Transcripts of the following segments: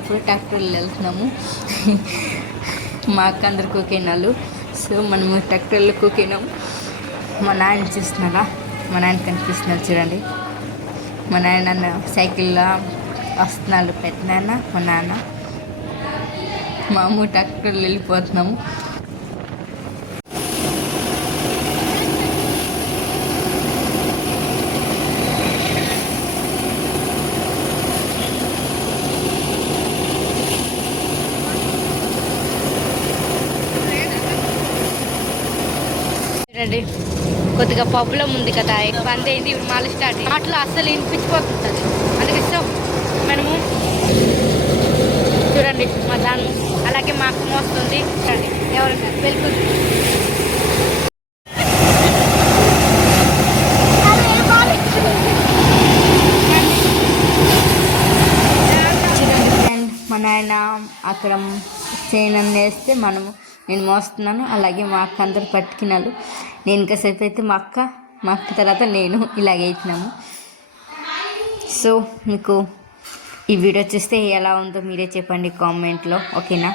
ఉన్నప్పుడు ట్రాక్టర్లో వెళ్తున్నాము. మా అక్క అందరు కోకేనాలు. సో మనము ట్రాక్టర్లో కోకేనాము. మా నాయన చూస్తున్నారా, మా నాయన కనిపిస్తున్నారు చూడండి. మా నాయన సైకిల్లో వస్తున్నాడు, పెట్టినాయన మా నాన్న. మా అమ్మ ట్రాక్టర్లో వెళ్ళిపోతున్నాము. చూడండి కొద్దిగా ప్రాబ్లం ఉంది కదా, ఎక్కువ అంతే. ఇది మళ్ళీ స్టార్ట్ అట్లా అస్సలు వినిపించిపోతుంటుంది. అందుకే ఇష్టం మనము చూడండి మా దాన్ని. అలాగే మా అక్క మోస్తుంది చూడండి. ఎవరైనా వెళ్తుంది. మా నాయన అక్కడ చేయనం వేస్తే నేను మోస్తున్నాను. అలాగే మా అక్క అందరు పట్టుకున్నాను. నేను ఇంకాసేపు అయితే మా అక్క తర్వాత నేను ఇలాగే అవుతున్నాము. సో మీకు ఈ వీడియో చూస్తే ఎలా ఉందో మీరే చెప్పండి కామెంట్లో, ఓకేనా?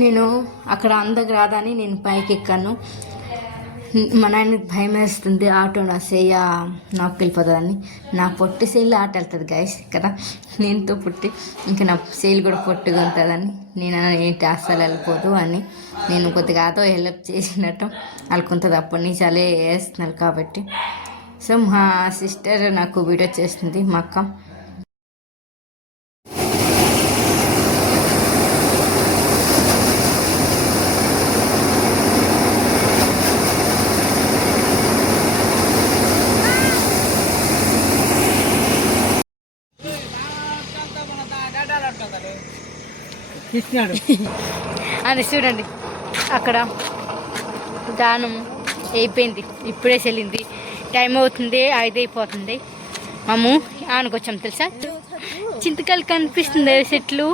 నేను అక్కడ అందకు రాదని నేను పైకి ఎక్కాను. మా నాయనకి భయం వేస్తుంది ఆటో నా చెయ్య నాకు వెళ్ళిపోతుందని. నా పొట్టి సేలు ఆట వెళ్తుంది గైస్ కదా, నేనుతో పుట్టి ఇంకా నా సేలు కూడా పొట్టుగా ఉంటుందని నేను ఏంటి అస్సలు వెళ్ళిపోదు అని నేను కొద్దిగా ఆటో హెల్ప్ చేసినట్టు అనుకుంటుంది. అప్పటి నుంచి అలే వేస్తున్నారు కాబట్టి. సో మా సిస్టర్ నాకు వీడియో చేస్తుంది, మా అక్క. అని చూడండి అక్కడ దానం అయిపోయింది, ఇప్పుడే చెల్లింది. టైం అవుతుంది, 5 అయిపోతుంది. మేము ఆనుకొచ్చాం తెలుసా. చింతకాయలు కనిపిస్తుంది చెట్లు.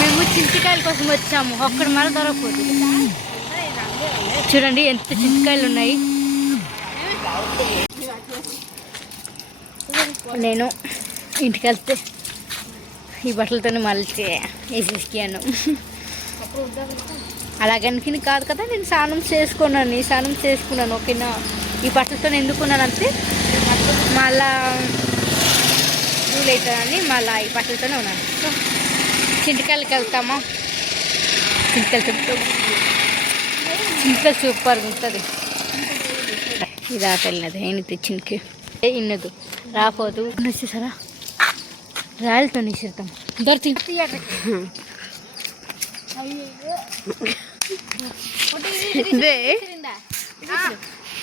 మేము చింతకాయల కోసం వచ్చాము, ఒక్కడ మళ్ళీ దొరకదు. చూడండి ఎంత చింతకాయలు ఉన్నాయి. నేను ఇంటికి వెళ్తే ఈ బట్టలతో మళ్ళీ వేసేసుకాను. అలాగనికి కాదు కదా, నేను స్నానం చేసుకున్నాను ఓకేనా. ఈ బట్టలతో ఎందుకున్నానంటే మళ్ళా రూల్ అవుతుందని మళ్ళీ ఈ బట్టలతోనే ఉన్నాను. సో చింతకాయలకి వెళ్తామా, చింతకాయలు సూపర్గా ఉంటుంది. ఇది ఆట వెళ్ళినది అయిన తెచ్చినకి ఇన్నదు రాపోదు వచ్చేసారా, రాయలతో నిశ్చితాం దొరికి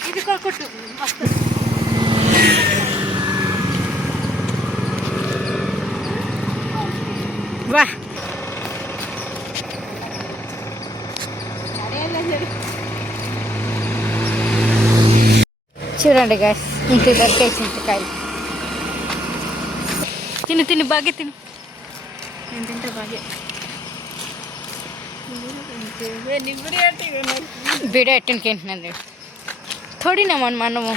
ఇది కొట్టు వా. చూడండి గాయస్ ఇంటి దొరికాయి చింతకాయలు. తిని బాగా తిని తింటే బాగా. వీడియో ఎట్టనికేంటున్నాను థోడీనా మనము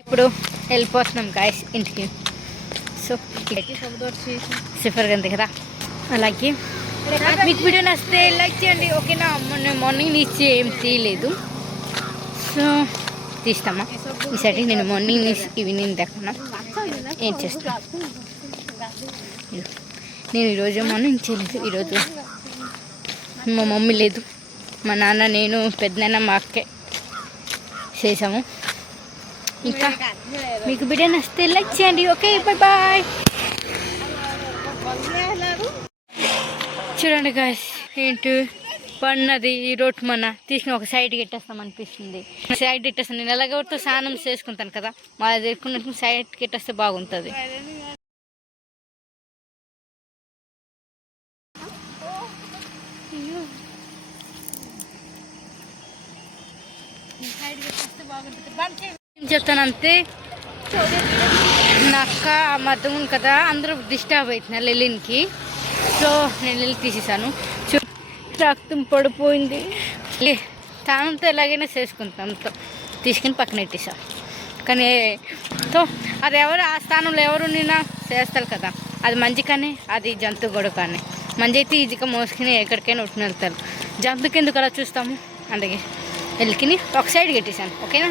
ఇప్పుడు వెళ్ళిపోతున్నాం గాయస్ ఇంటికి. సో సిఫర్గా ఉంది కదా. అలాగే మీకు వీడియో నచ్చితే లైక్ చేయండి ఓకేనా. మార్నింగ్ నుంచి ఏం తీయలేదు, సో తీస్తామా ఈసారి. నేను మార్నింగ్ నుంచి ఈవినింగ్ దాకా ఏం చేస్తాను. నేను ఈరోజు మార్నింగ్ చేయలేదు. ఈరోజు మా మమ్మీ లేదు, మా నాన్న, నేను, పెద్దనాన్న, మా అక్కే చేసాము. ఇంకా మీకు వీడియో నచ్చితే లైక్ చేయండి ఓకే. బాయ్. చూడండి గాయస్ ఏంటి పన్నది ఈ రోడ్డు మన తీసుకుని ఒక సైడ్కి ఎట్టేస్తాం అనిపిస్తుంది. సైడ్ ఎట్టేస్తాను నేను ఎలాగో స్నానం చేసుకుంటాను కదా, మా దగ్గర సైడ్కి ఎట్టేస్తే బాగుంటుంది. ఏం చెప్తాను అంతే. నా అక్క మతం ఉంది కదా, అందరూ డిస్టర్బ్ అవుతున్నారు లిల్లీకి. సో నేను లిల్లీ తీసేసాను. రక్తం పడిపోయింది. తానంతో ఎలాగైనా చేసుకుంటాంతో తీసుకుని పక్కన పెట్టేసా. కానీ సో అది ఎవరు ఆ స్థానంలో ఎవరు నిన్న చేస్తారు కదా, అది మంచి కానీ అది జంతువు కూడా కానీ. మంచి అయితే ఈజీగా మోసుకుని ఎక్కడికైనా ఉట్టుకుని వెళ్తారు. జంతువుకి ఎందుకు అలా చూస్తాము, అందుకే వెళ్ళికిని ఒక సైడ్ కట్టేసాను. ఓకేనా.